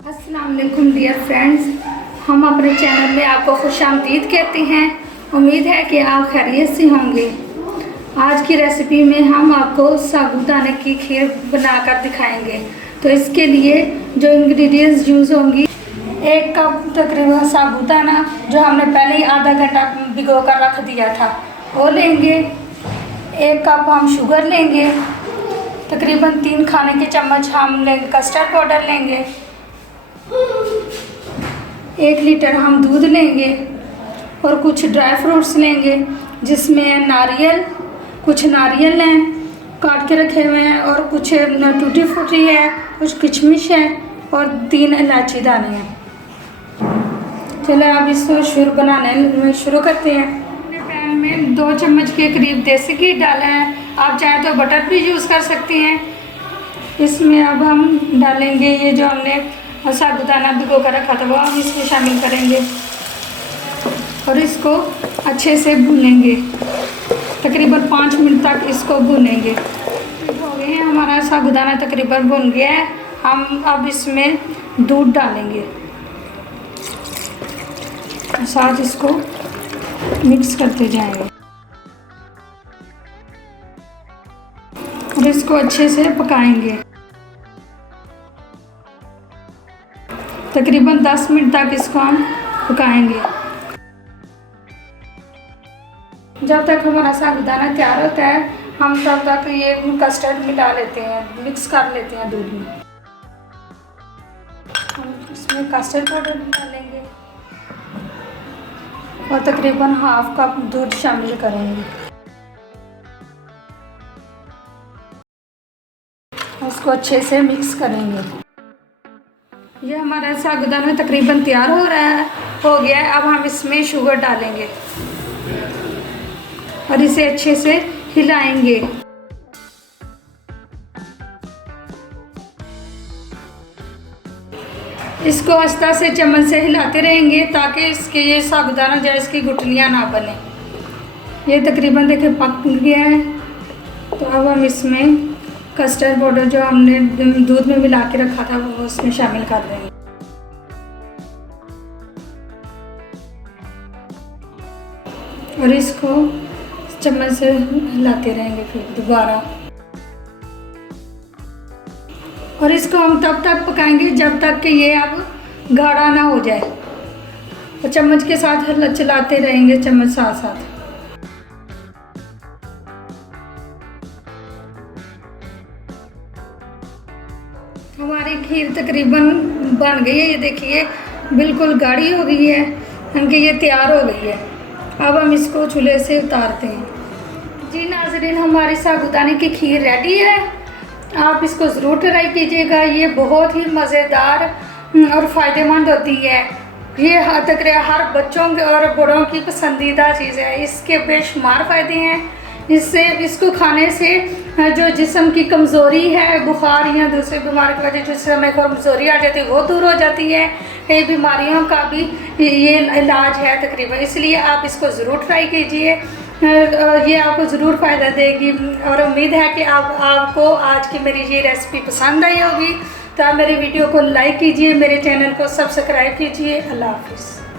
अस्सलाम वालेकुम dear friends, हम अपने चैनल में आपको खुशामदीद कहते हैं। उम्मीद है कि आप खैरियत से होंगे। आज की रेसिपी में हम आपको साबूदाने की खीर बनाकर दिखाएंगे। तो इसके लिए जो इंग्रेडिएंट्स यूज़ होंगी, 1 कप तकरीबन साबूदाना जो हमने पहले ही आधा घंटा भिगो कर रख दिया था वो लेंगे। 1 कप हम शुगर लेंगे। तकरीबन 3 खाने के चम्मच हम लेंगे कस्टर्ड पाउडर लेंगे। 1 लीटर हम दूध लेंगे और कुछ ड्राई फ्रूट्स लेंगे, जिसमें नारियल, कुछ नारियल हैं काट के रखे हुए हैं, और कुछ टूटी फ्रूटी है, कुछ किशमिश है और 3 इलायची दाने हैं। चलो अब इसको बनाने में शुरू करते हैं। पैन में 2 चम्मच के करीब देसी घी डाला है। आप चाहें तो बटर भी यूज़ कर सकती हैं। इसमें अब हम डालेंगे ये जो हमने साबूदाना भिगो कर रखा था वो हम इसमें शामिल करेंगे और इसको अच्छे से भूनेंगे। तकरीबन 5 मिनट तक इसको भूनेंगे। हो गए हैं, हमारा साबूदाना तकरीबन भुन गया है। हम अब इसमें दूध डालेंगे, साथ इसको मिक्स करते जाएंगे और इसको अच्छे से पकाएंगे। तकरीबन 10 मिनट तक इसको हम पकाएंगे। जब तक हमारा साबूदाना तैयार होता है, हम तब तक ये कस्टर्ड मिला लेते हैं, मिक्स कर लेते हैं दूध में। हम इसमें कस्टर्ड पाउडर डालेंगे और तकरीबन ½ कप दूध शामिल करेंगे। उसको अच्छे से मिक्स करेंगे। ये हमारा साबूदाना तकरीबन तैयार हो गया है। अब हम इसमें शुगर डालेंगे और इसे अच्छे से हिलाएंगे। इसको आस्ता से चम्मच से हिलाते रहेंगे ताकि इसके ये साबूदाना जो इसकी गुठलियाँ ना बने। ये तकरीबन देखिए पक गया है। तो अब हम इसमें कस्टर्ड पाउडर जो हमने दूध में मिला के रखा था वो उसमें शामिल कर देंगे और इसको चम्मच से हिलाते रहेंगे फिर दोबारा। और इसको हम तब तक पकाएंगे जब तक कि ये अब गाढ़ा ना हो जाए। तो चम्मच के साथ चलाते रहेंगे, चम्मच साथ साथ। हमारी खीर तकरीबन बन गई है। ये देखिए बिल्कुल गाढ़ी हो गई है, यानी ये तैयार हो गई है। अब हम इसको चूल्हे से उतारते हैं। जी नाज़रीन, हमारी साबूदाने की खीर रेडी है। आप इसको ज़रूर ट्राई कीजिएगा। ये बहुत ही मज़ेदार और फ़ायदेमंद होती है। ये तकरीबन हर बच्चों के और बड़ों की पसंदीदा चीज़ है। इसके बेशुमार फ़ायदे हैं। इसको खाने से जो जिस्म की कमज़ोरी है, बुखार या दूसरी बीमारी की वजह से जिसमें कमज़ोरी आ जाती है वो दूर हो जाती है। कई बीमारियों का भी ये इलाज है तकरीबन। इसलिए आप इसको ज़रूर ट्राई कीजिए। ये आपको ज़रूर फ़ायदा देगी और उम्मीद है कि आपको आज की मेरी ये रेसिपी पसंद आई होगी। तो आप मेरे वीडियो को लाइक कीजिए, मेरे चैनल को सब्सक्राइब कीजिए। अल्लाह हाफ़िज़।